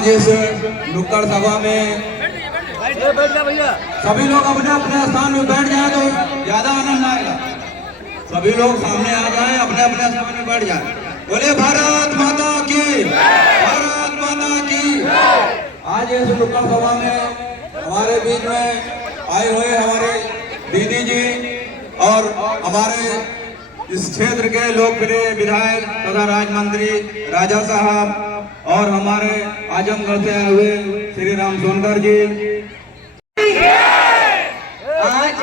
आज इस नुक्कड़ सभा में सभी लोग अपने अपने स्थान में बैठ जाए तो ज्यादा आनंद आएगा। सभी लोग सामने आ जाए, अपने अपने स्थान में बैठ जाए। बोले भारत माता की, भारत माता की। आज इस नुक्कड़ सभा में हमारे बीच में आए हुए हमारे दीदी जी और हमारे इस क्षेत्र के लोकप्रिय विधायक तथा राज्य मंत्री राजा साहब और हमारे आजमगढ़ से आए हुए श्री राम सोनकर जी। आज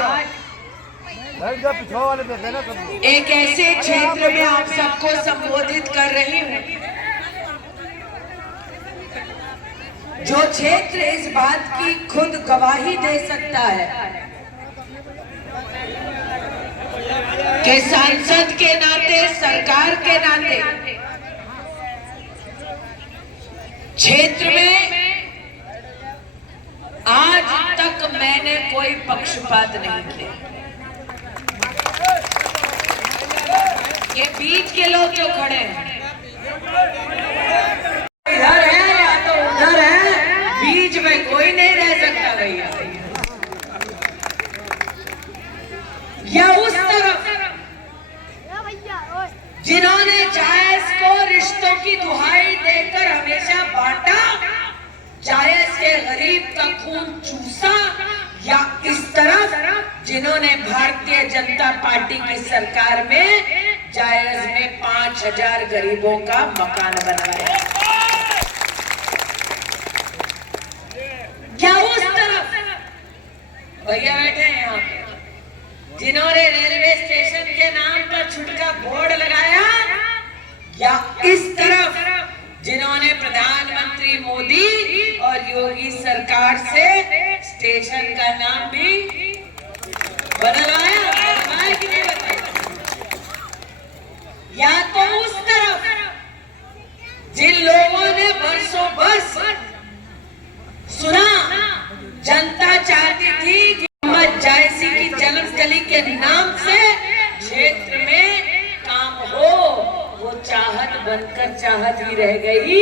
एक ऐसे क्षेत्र में आप सबको संबोधित कर रही हूँ जो क्षेत्र इस बात की खुद गवाही दे सकता है कि सांसद के नाते, सरकार के नाते क्षेत्र में आज तक मैंने कोई पक्षपात नहीं किया। ये बीच के लोग जो खड़े हैं, इधर है या तो उधर है, बीच में कोई नहीं रह सकता भैया। या उस तरफ जिन्होंने जायज को रिश्तों की दुहाई देकर हमेशा बांटा, जायज के गरीब का खून चूसा, या इस तरफ जिन्होंने भारतीय जनता पार्टी की सरकार में जायज में 5000 गरीबों का मकान बनाया। क्या उस तरफ भैया बैठे हैं यहाँ पे जिन्होंने रेलवे स्टेशन के नाम पर छुटका बोर्ड लगाया, या इस तरफ जिन्होंने प्रधानमंत्री मोदी और योगी सरकार से स्टेशन का नाम भी बदलवाया कि नहीं बदलवाया? या तो उस तरफ जिन लोगों ने वर्षों बरस सुना, जनता चाहती थी कि मोहम्मद जायसी की जन्मस्थली के नाम से क्षेत्र में काम हो, वो चाहत बनकर चाहत ही रह गई।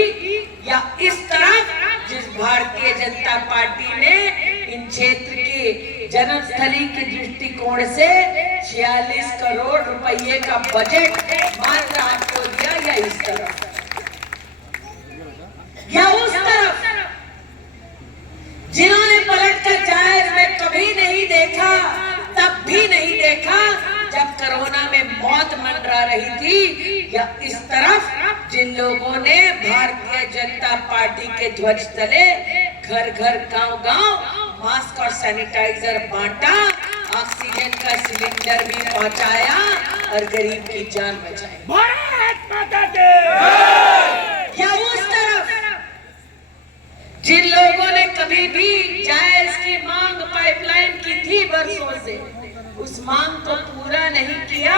या इस तरफ जिस भारतीय जनता पार्टी ने इन क्षेत्र के जन्मस्थली के दृष्टिकोण से 46 करोड़ रुपए का बजट मात्र आपको दिया, या इस तरफ या उस तरफ जिन्होंने पलटकर जायज में कभी नहीं देखा, तब भी नहीं देखा जब कोरोना में मौत मंडरा रही थी, या इस तरफ जिन लोगों ने भारतीय जनता पार्टी के ध्वज तले घर घर गांव गांव मास्क और सैनिटाइजर बांटा, ऑक्सीजन का सिलेंडर भी पहुंचाया और गरीब की जान बचाई। भारत माता की। या उस तरफ जिन लोगों ने कभी भी जायज की मांग पाइपलाइन की थी वर्षों से, उस मांग को पूरा नहीं किया,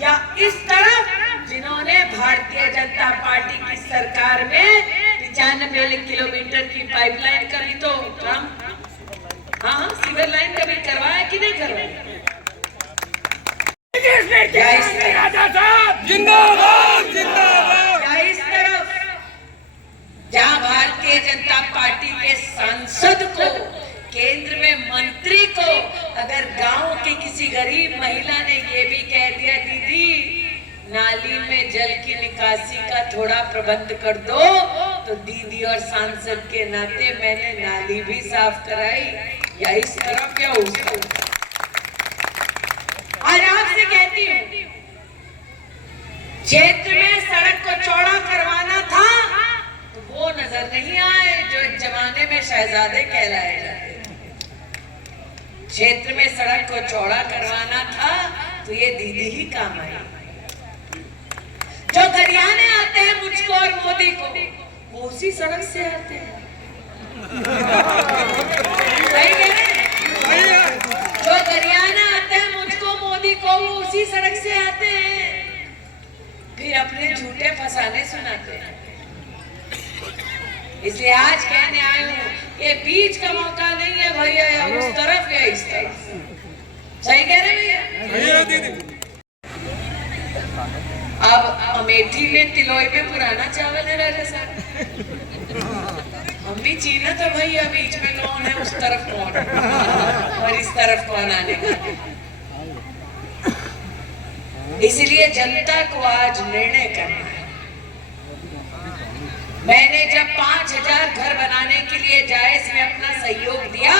या इस तरफ जिन्होंने भारतीय जनता पार्टी की सरकार में 95 किलोमीटर की पाइपलाइन का भी तो काम, हाँ सीवर लाइन का भी करवाया कि नहीं करवाया? जिंदाबाद जिंदाबाद। या इस तरफ जहाँ भारतीय जनता पार्टी के सांसद को, केंद्र में मंत्री को अगर गांव की किसी गरीब महिला ने ये भी कह दिया, दीदी नाली में जल की निकासी का थोड़ा प्रबंध कर दो, तो दीदी और सांसद के नाते मैंने नाली भी साफ कराई। या इस तरफ या उस तरफ। आज आपसे कहती हूँ, क्षेत्र में सड़क को चौड़ा करवाना था तो वो नजर नहीं आए जो एक जमाने में शहजादे कहलाए जाते। क्षेत्र में सड़क को चौड़ा करवाना था तो ये दीदी ही काम आई। जो गरियाने आते हैं मुझको और मोदी को, वो उसी सड़क से आते हैं। सही कह रहे हैं? जो गरियाने आते हैं मुझको मोदी को, वो उसी सड़क से आते हैं, फिर अपने झूठे फसाने सुनाते हैं। इसलिए आज कहने आए हूँ, ये बीच का मौका नहीं है भैया, या उस तरफ या इस तरफ। सही कह रहे भैया? अब अमेठी में तिलोई में पुराना चावल है राजा साहब। हम भी चीना तो भैया बीच में कौन है, उस तरफ कौन है और इस तरफ कौन आने वाला। इसलिए जनता को आज निर्णय करना है। मैंने जब 5000 घर बनाने के लिए जायज में अपना सहयोग दिया,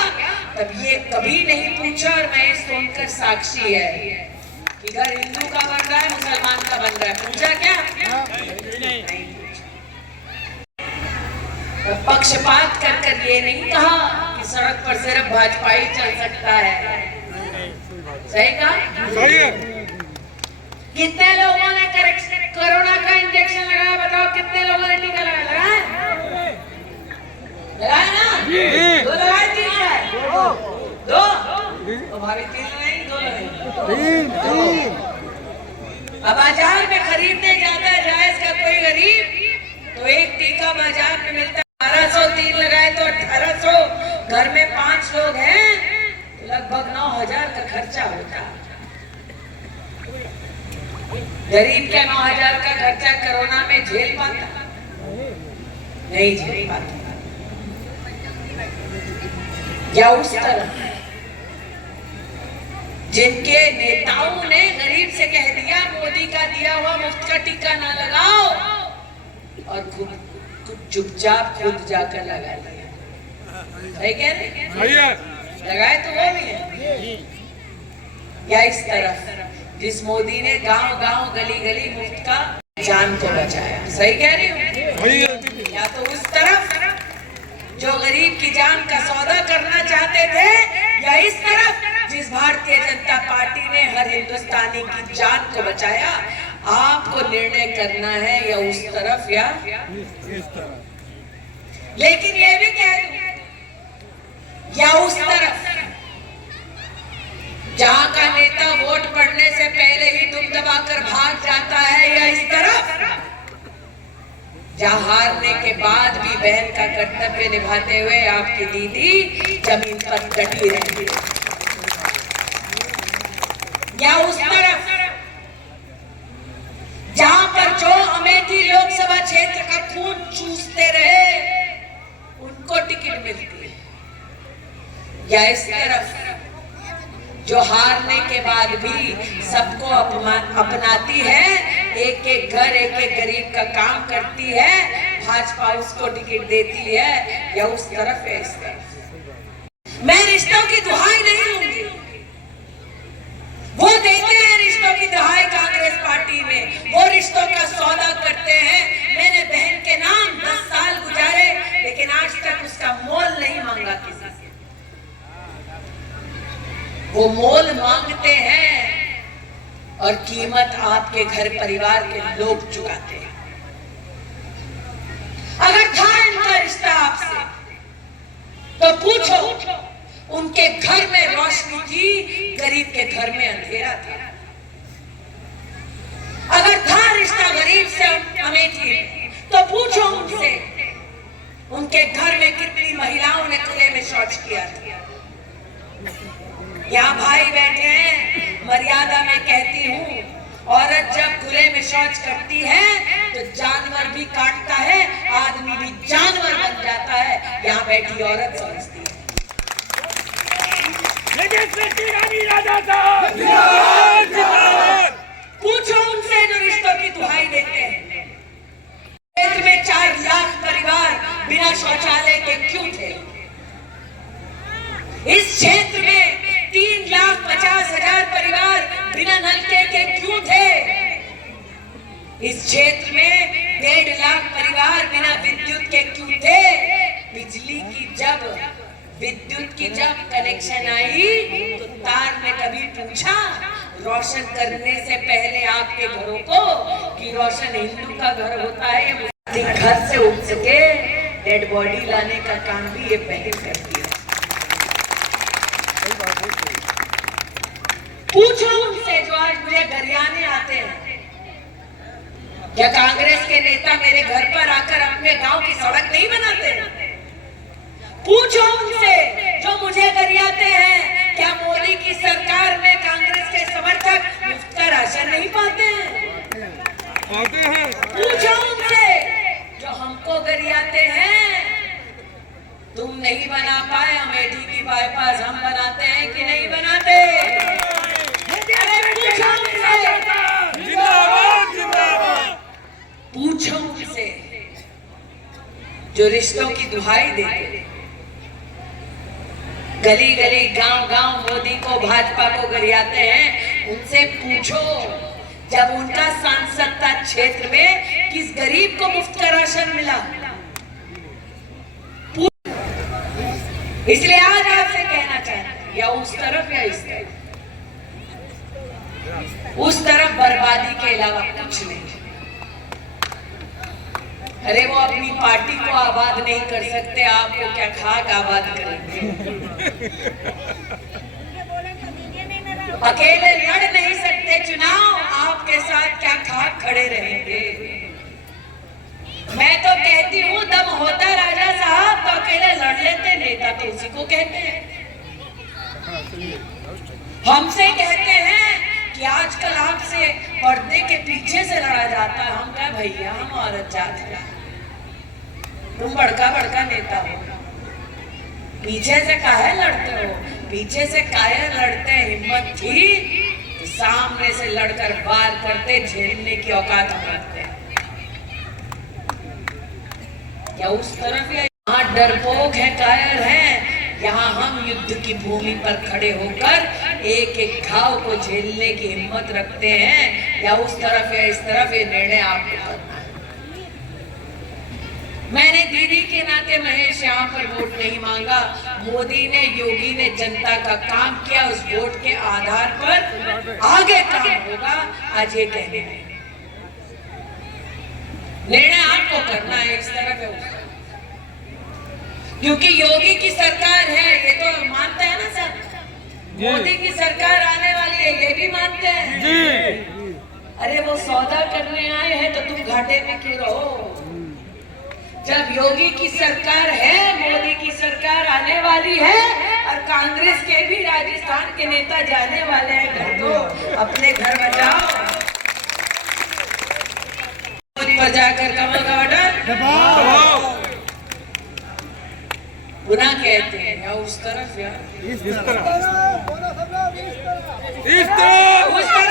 तब ये कभी नहीं पूछा, और मैं सुनकर साक्षी है कि घर हिंदू का बन रहा है, मुसलमान का बन रहा है, पूछा क्या? नहीं। पक्षपात कर ये नहीं कहा कि सड़क पर सिर्फ भाजपा ही चल सकता है। सही कहा? सही है। कितने लोगों ने कोरोना का इंजेक्शन लगाया, बताओ कितने लोगों ने टीका लगाया? लगाया ना? 2 लगाए, 3 लगाए? 2 तो भाभी 3 लगाए, 2 लगाए। अब बाजार में खरीदने जाता है जायज का कोई गरीब, तो एक टीका बाजार में मिलता है 1200, 3 लगाए तो 1800। घर में 5 लोग हैं तो लगभग 9000 का खर्चा होता है। गरीब क्या 9000 का खर्चा कोरोना में झेल पाता? नहीं झेल पाता। या उस तरह जिनके नेताओं ने गरीब से कह दिया मोदी का दिया हुआ मुफ्त का टीका ना लगाओ, और खुद चुपचाप खुद जाकर लगा लिया। सही कह रहे? लगाए तो वो भी है। या इस तरफ जिस मोदी ने गांव-गांव गली-गली मुफ्त का जान को बचाया। सही कह रही हूँ? या तो उस तरफ जो गरीब की जान का सौदा करना चाहते थे, या इस तरफ जिस भारतीय जनता पार्टी ने हर हिंदुस्तानी की जान को बचाया। आपको निर्णय करना है या उस तरफ या इस तरफ। लेकिन ये भी कह दूं, या उस तरफ जहां का नेता वोट पड़ने से पहले ही दुम दबाकर भाग जाता है, या इस तरफ जहां हारने के बाद भी बहन का कर्तव्य निभाते हुए आपकी दीदी जमीन पर डटी रहती है, या उस तरफ जहां पर जो अमेठी लोकसभा क्षेत्र का खून चूसते रहे उनको टिकट मिलती है, या इस तरफ जो हारने के बाद भी सबको अपनाती है, एक एक घर एक एक गरीब का काम करती है, भाजपा उसको टिकट देती है, या उस तरफ है इस तरफ। मैं रिश्तों की दुहाई नहीं लूंगी, वो देते हैं रिश्तों की दुहाई कांग्रेस पार्टी में, वो रिश्तों का सौदा करते हैं। मैंने बहन के नाम 10 साल गुजारे, लेकिन आज तक उसका मोल नहीं मांगा किसी से। वो मोल मांगते हैं और कीमत आपके घर परिवार के लोग चुकाते हैं। अगर था इनका रिश्ता आपसे तो पूछो, उनके घर में रोशनी थी, गरीब के घर में अंधेरा था। अगर था रिश्ता गरीब से अमेठी तो पूछो उनसे, उनके घर में कितनी महिलाओं ने खुले में शौच किया था। यहाँ भाई बैठे हैं, मर्यादा में कहती हूँ, औरत जब खुले में शौच करती है तो जानवर भी काटता है, आदमी भी जानवर बन जाता है। यहाँ बैठी औरत समझती है। पूछो उनसे जो रिश्तों की दुहाई देते हैं, क्षेत्र में 4 लाख परिवार बिना शौचालय के क्यों थे? इस क्षेत्र में 3,50,000 परिवार बिना नलके के क्यों थे? इस क्षेत्र में 1.5 लाख परिवार बिना विद्युत के क्यों थे? विद्युत की जब कनेक्शन आई तो तार ने कभी पूछा रोशन करने से पहले आपके घरों को कि रोशन हिंदू का घर होता है, घर से उठ सके डेड बॉडी लाने का काम भी ये बहन करती है। पूछो उनसे जो आज मुझे गरियाने आते हैं, क्या कांग्रेस के नेता मेरे घर पर आकर अपने गांव की सड़क नहीं बनाते? पूछो उनसे जो मुझे गरियाते हैं, क्या मोदी की सरकार में कांग्रेस के समर्थक मुफ्त का राशन नहीं पाते हैं? पाते हैं। पूछो उनसे जो हमको गरियाते हैं जो रिश्तों की दुहाई देते, गली गली गांव गांव मोदी को भाजपा को गरियाते हैं, उनसे पूछो जब उनका सांसद था क्षेत्र में किस गरीब को मुफ्त का राशन मिला। इसलिए आज आपसे कहना चाहते हैं, या उस तरफ या इस तरफ, उस तरफ बर्बादी के अलावा कुछ नहीं। अरे वो अपनी पार्टी को आबाद नहीं कर सकते, आपको क्या खाक आबाद करेंगे। अकेले लड़ नहीं सकते चुनाव, आपके साथ क्या खाक खड़े रहेंगे। मैं तो कहती हूँ दम होता राजा साहब तो अकेले लड़ लेते, नेता तो उसी को कहते हैं। हमसे कहते हैं कि आजकल आपसे पर्दे के पीछे से लड़ा जाता है। हम क्या भैया, हम औरत जात हैं, तुम बड़का बड़का नेता हो, पीछे से काहे लड़ते हो। पीछे से काहे लड़ते, हिम्मत थी तो सामने से लड़कर वार करते, झेलने की औकात हम रखते हैं। या उस तरफ या यहाँ डरपोक है, कायर है, यहाँ हम युद्ध की भूमि पर खड़े होकर एक एक घाव को झेलने की हिम्मत रखते हैं। या उस तरफ या इस तरफ, ये निर्णय आपको करना है। मैंने दीदी के नाते महेश यहाँ पर वोट नहीं मांगा। मोदी ने, योगी ने जनता का काम किया, उस वोट के आधार पर आगे काम होगा। आज ये कहने में निर्णय आपको करना है, इस तरफ है उस तरफ। क्योंकि योगी की सरकार है, ये तो मानते हैं ना सर। मोदी की सरकार आने वाली है, ये भी मानते हैं जी। अरे वो सौदा करने आए हैं तो तुम घाटे में क्यों रहो। जब योगी की सरकार है, मोदी की सरकार आने वाली है, और कांग्रेस के भी राजस्थान के नेता जाने वाले हैं घर, तो अपने घर बचाओ। मोदी पर जाकर कमल का बटन गुनाह कहते हैं। या उस तरफ या इस तरफ, उस तरफ